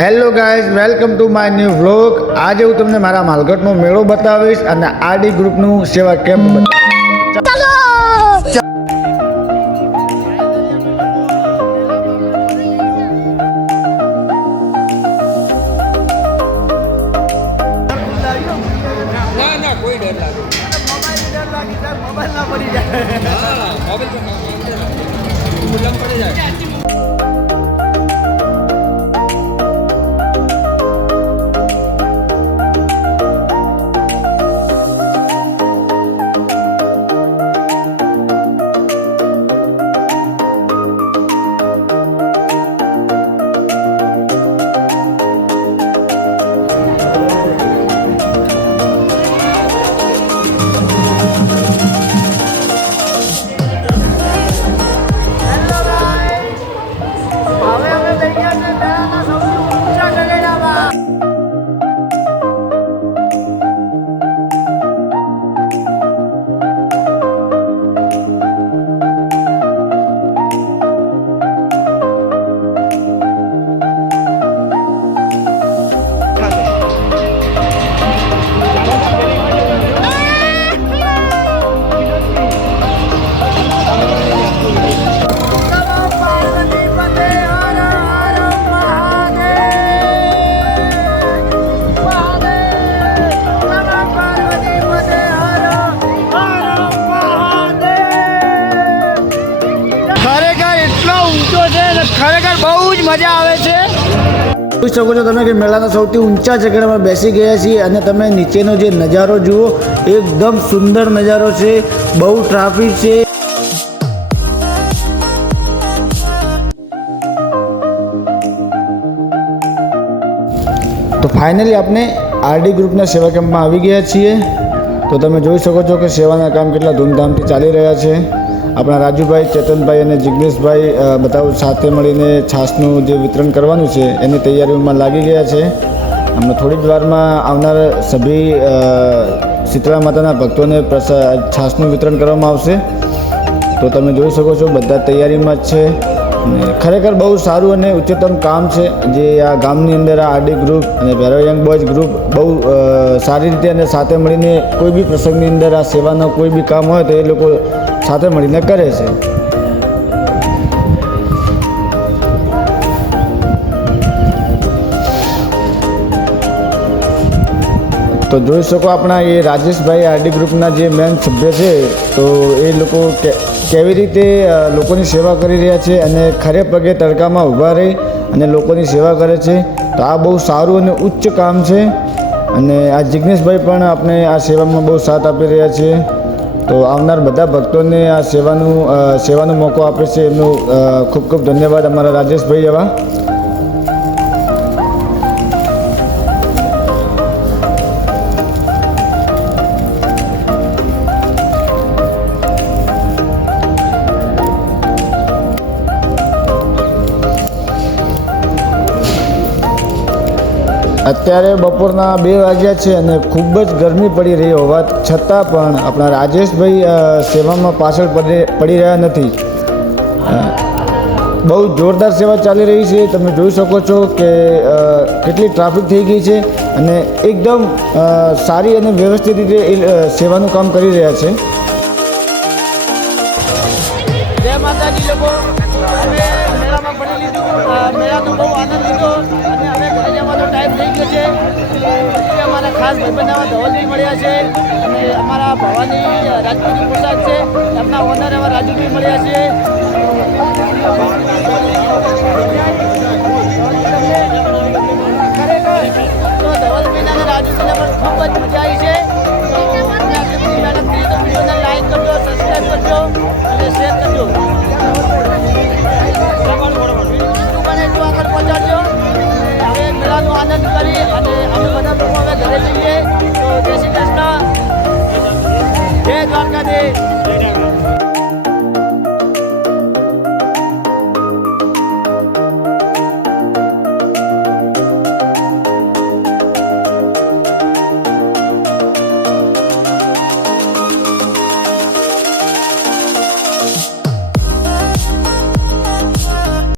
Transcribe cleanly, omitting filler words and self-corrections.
Hello guys, welcome to my new vlog. આજે હું તમને મારા માલગઢનો મેળો બતાવીશ અને આરડી ગ્રુપનું સેવા કેમ્પ બતાવીશ. ના કોઈ ડર લાગે મોબાઈલ ના પડી જાય મોબાઈલ પડી જાય. ખરેખર બહુ જ મજા આવે છે. જોઈ શકો છો તમે કે મેળાના સૌથી ઊંચા જગ્યામાં બેસી ગયા છીએ અને તમે નીચેનો જે નજારો જુઓ, એકદમ સુંદર નજારો છે. બહુ ટ્રાફિક છે. તો ફાઇનલી આપણે આરડી ગ્રુપના સેવા કેમ્પમાં આવી ગયા છીએ. તો તમે જોઈ શકો છો કે સેવાના કામ કેટલા ધૂમધામથી ચાલી રહ્યા છે. આપણા રાજુભાઈ, ચેતનભાઈ અને જિગ્નેશભાઈ બધા સાથે મળીને છાશનું જે વિતરણ કરવાનું છે એની તૈયારીઓમાં લાગી ગયા છે. હમણાં થોડી જ વારમાં આવનાર સભી શીતળા માતાના ભક્તોને છાશનું વિતરણ કરવામાં આવશે. તો તમે જોઈ શકો છો બધા તૈયારીમાં જ છે. ખરેખર બહુ સારું અને ઉચ્ચતમ કામ છે જે આ ગામની અંદર આ આરડી ગ્રુપ અને ભૈરવ યંગ બોયઝ ગ્રુપ બહુ સારી રીતે અને સાથે મળીને કોઈ બી પ્રસંગની અંદર આ સેવાનો કોઈ બી કામ હોય તો એ લોકો સાથે મળીને કરે છે. તો જોઈ શકો આપણા એ રાજેશભાઈ આરડી ગ્રુપના જે મેન સભ્ય છે, તો એ લોકો કેવી રીતે લોકોની સેવા કરી રહ્યા છે અને ખરે પગે તડકામાં ઊભા રહી અને લોકોની સેવા કરે છે. તો આ બહુ સારું અને ઉચ્ચ કામ છે. અને આ જિગ્નેશભાઈ પણ આપણે આ સેવામાં બહુ સાથ આપી રહ્યા છે. તો આવનાર બધા ભક્તોને આ સેવાનો મોકો આપે છે એમનું ખૂબ ખૂબ ધન્યવાદ અમારા રાજેશભાઈ એવા. અત્યારે બપોરના 2 વાગ્યા છે અને ખૂબ જ ગરમી પડી રહી હોવા છતાં પણ આપણા રાજેશભાઈ સેવામાં પાછળ પડી રહ્યા નથી. બહુ જોરદાર સેવા ચાલી રહી છે. તમે જોઈ શકો છો કે કેટલી ટ્રાફિક થઈ ગઈ છે અને એકદમ સારી અને વ્યવસ્થિત રીતે સેવાનું કામ કરી રહ્યા છે. જય માતાજી લોકો, અમે મેળામાં પડી લીધું, મેળાનો બહુ આનંદ લીધો અને અમે ઘરે જવાનો ટાઈમ થઈ ગયો છે. પછી અમારા ખાસ ભાઈબંધ એવા ધવલભાઈ મળ્યા છે અને અમારા ભવાની રાજપૂતી પોશાક છે એમના ઓનર એવા રાજુભાઈ મળ્યા છે.